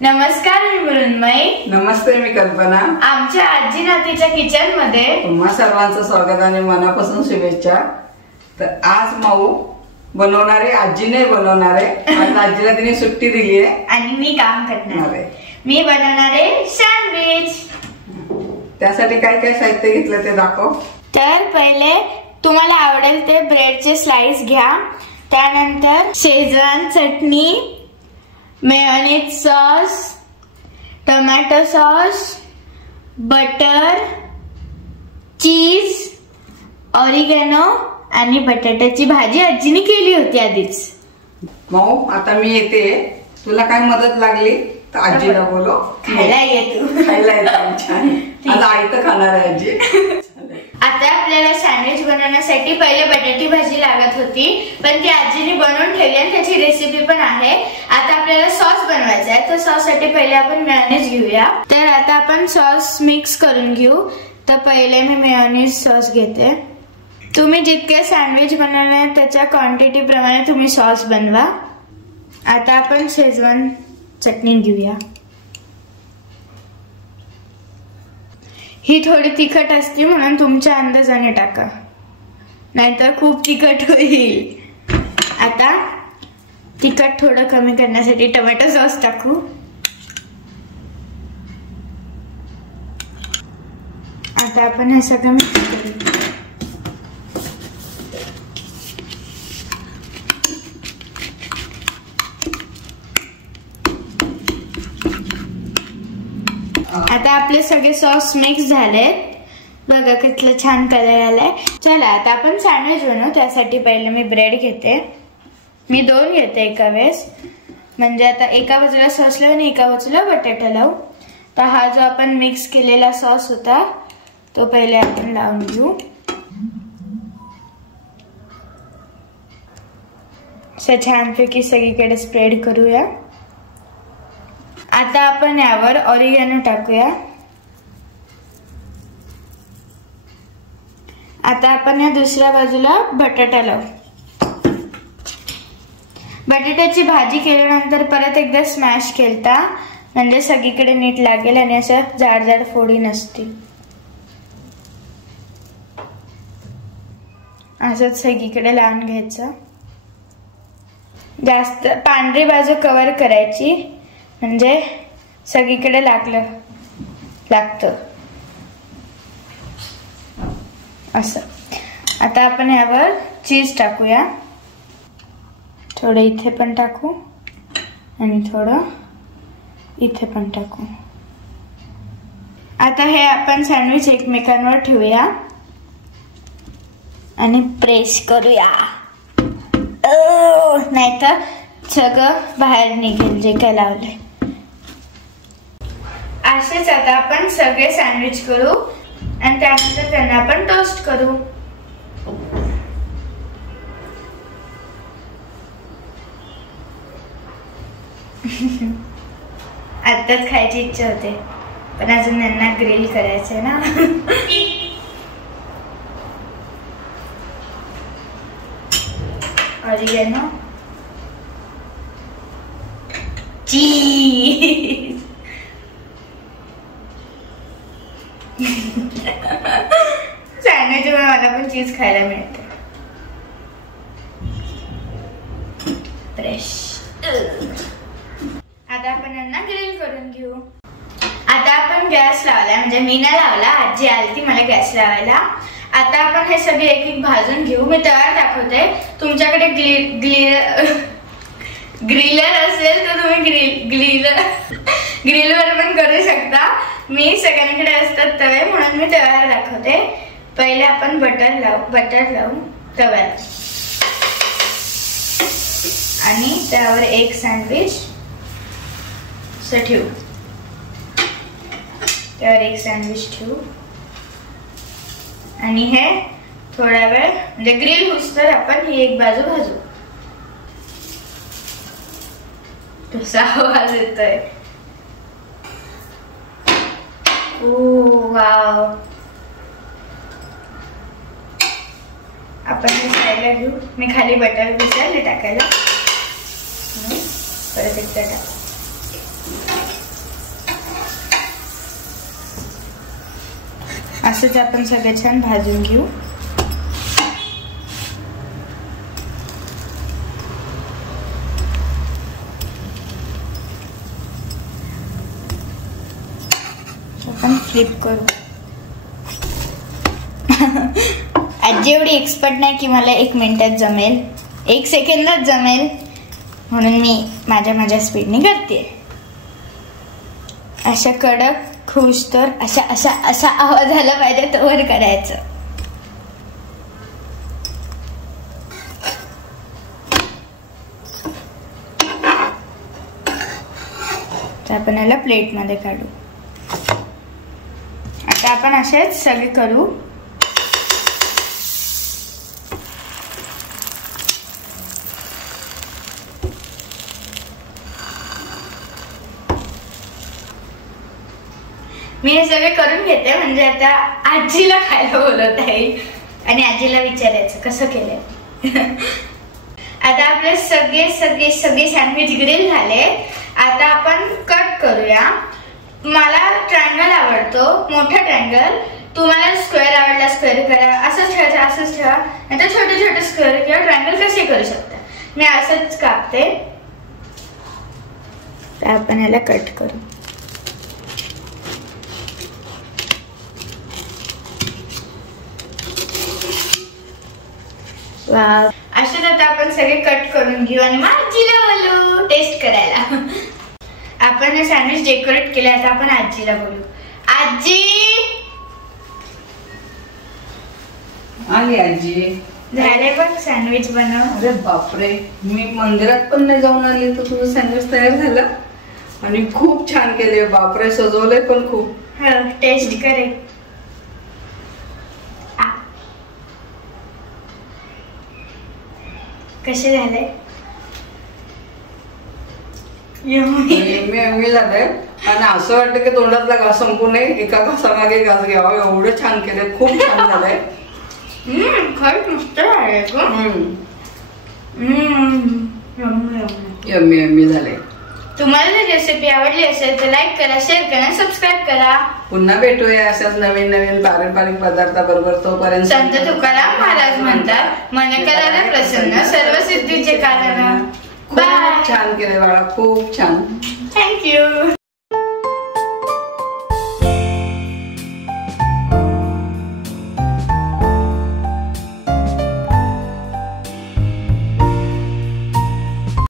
नमस्कार, मी मृण्मयी. नमस्ते, मी कल्पना. आमच्या आजी नातीच्या किचन मध्ये तुम्हा सर्वांचं स्वागत आणि मनापासून शुभेच्छा. तर आज माऊ बनवणार आहे, आजीने बनवणार आहे. आज आजीला तिने सुट्टी दिली आहे आणि मी काम करणार आहे. मी बनवणार आहे सँडविच. त्यासाठी काय काय साहित्य घेतलं ते दाखव. तर पहिले तुम्हाला आवडेल ते ब्रेडचे स्लाइस घ्या. त्यानंतर शेजवान चटणी, mayonnaise sauce, tomato sauce, butter, cheese, oregano आणि बटाट्याची भाजी आजीने केली होती आधीच. माऊ आता मी येते. तुला काय मदत लागली तर आजीला बोलो. खायला ये तू. खायला येते. आता आयतं खाणार आहे आजी. आता आपल्याला सँडविच बनवण्यासाठी पहिले बटाटी भाजी लागत होती, पण ती आजीने बनवून ठेवली आणि त्याची रेसिपी पण आहे. आता आपल्याला सॉस बनवायचा आहे, तर सॉस साठी पहिले आपण मेयोनीज घेऊया. तर आता आपण सॉस मिक्स करून घेऊ. तर पहिले मी मेयोनीज सॉस घेते. तुम्ही जितके सँडविच बनवणार त्याच्या क्वांटिटी प्रमाणे तुम्ही सॉस बनवा. आता आपण शेजवान चटणी घेऊया. ही थोडी तिखट असते म्हणून तुमच्या अंदाजाने टाका, नाहीतर खूप तिखट होईल. आता तिखट थोडं कमी करण्यासाठी टोमॅटो सॉस टाकू. आता आपण हे सगळं मिक्स करू. आता आपले सगळे सॉस मिक्स झालेत. बघा किती छान कलर आलाय. चला आता आपण सँडविच बनवू. त्यासाठी पहिले मी ब्रेड घेते. मी 2 घेते एका वेळेस, म्हणजे आता एका बाजूला सॉस लावू आणि एका बाजूला बटाटा लावू. तर हा जो आपण मिक्स केलेला सॉस होता तो पहिले आपण लावून घेऊ. छानपैकी सगळीकडे स्प्रेड करूया. आता आपण यावर ऑरिगॅनो टाकूया. आता आपण या दुसऱ्या बाजूला बटाटा लावू. बटाट्याची भाजी केल्यानंतर परत एकदा स्मॅश केलता, म्हणजे सगळीकडे नीट लागेल आणि असं जाड जाड फोडी नसतील. असंच सगळीकडे लावून घ्यायचं. जास्त पांढरी बाजू कव्हर करायची, म्हणजे सगळीकडे लागतं असं. आता आपण यावर चीज टाकूया. थोडं इथे पण टाकू आणि थोडं इथे पण टाकू. आता हे आपण सँडविच एकमेकांवर ठेवूया आणि प्रेस करूया. नाहीतर सगळं बाहेर निघेल जे काय लावलंय. असेच आता आपण सगळे सँडविच करू आणि त्यानंतर त्यांना आपण टोस्ट करू. आताच खायची इच्छा होते, पण अजून त्यांना ग्रिल करायचंय ना. ऑरिगॅनो, चीज, सँडविच मध्ये मला पण चीज खायला मिळते. फ्रेश. आता आपण यांना ग्रिल करून घेऊ. आता आपण गॅस लावलाय, म्हणजे मी नाही लावला, आजी आलती मला गॅस लावायला. आता आपण हे सगळे एक एक भाजून घेऊ. मी तयार दाखवते. तुमच्याकडे ग्रिलर असेल तर तुम्ही ग्रिलवर पण करू शकता. मी सगळ्यांकडे असतात तवे म्हणून मी तव्यावर दाखवते. पहिले आपण बटर लावू तव्याला आणि त्यावर एक सँडविच ठेवू. त्यावर एक सँडविच ठेवू आणि हे थोडा वेळ म्हणजे ग्रिल होईस्तोवर आपण ही एक बाजू भाजू. कसा आवाज येतोय. वाव. आपण हे साईडला घेऊ. मी खाली बटर विसरले टाकायला, परत एकदा टाक. असंच आपण सगळं छान भाजून घेऊ. आपण फ्लिप करू. आजी एवढी एक्सपर्ट नाही की मला 1 मिनिटात जमेल, 1 सेकंदात जमेल, म्हणून मी माझ्या स्पीडने करते. अशा कडक खुश तर असा आवाज आला पाहिजे तोवर करायचं. तर आपण याला प्लेट मध्ये काढू. आता आपण असेच सगळे करू. मी हे सगळे करून घेते म्हणजे आता आजीला खायला बोलत आहे आणि आजीला विचारायचं कसं केलंय. आता आपले सगळे सँडविच ग्रिल झाले. आता आपण कट करूया. मला ट्रायंगल आवडतो, मोठा ट्रायंगल. तुम्हाला स्क्वेअर आवडला स्क्वेअर करा, असंच ठेवा. आता छोटे छोटे स्क्वेअर किंवा ट्रायंगल कसे करू शकता. मी असंच कापते. तर आपण याला कट करू. असेच आता आपण सगळे कट करून घेऊ आणि मग आजीला बोलू टेस्ट करायला. आपण हे सँडविच डेकोरेट केले. आता आपण आजीला बोलू. आजी आली आजी. झाले बघ सँडविच बनव. अरे बापरे, मी मंदिरात पण नाही जाऊन आली तर तुझं सँडविच तयार झालं आणि खूप छान केले. बापरे, सजवलंय पण खूप. टेस्ट करे. कसे झाले. यम्मी झालंय आणि असं वाटतं की तोंडातला घास संपू नये, एका घासामागे घास घ्यावा. एवढं छान केलंय, खूप छान झालंय. खरंच मस्त झालंय. यम्मी झालंय. तुम्हाला जर रेसिपी आवडली असेल तर लाईक करा, शेअर करा, सबस्क्राईब करा. पुन्हा भेटूया अशाच नवीन पारंपरिक पदार्थाबरोबर. तोपर्यंत संत तुकाराम महाराज म्हणतात, मन करा प्रसन्न सर्व सिद्धीचे कारण. खूप छान केले बाळा, खूप छान. थँक्यू.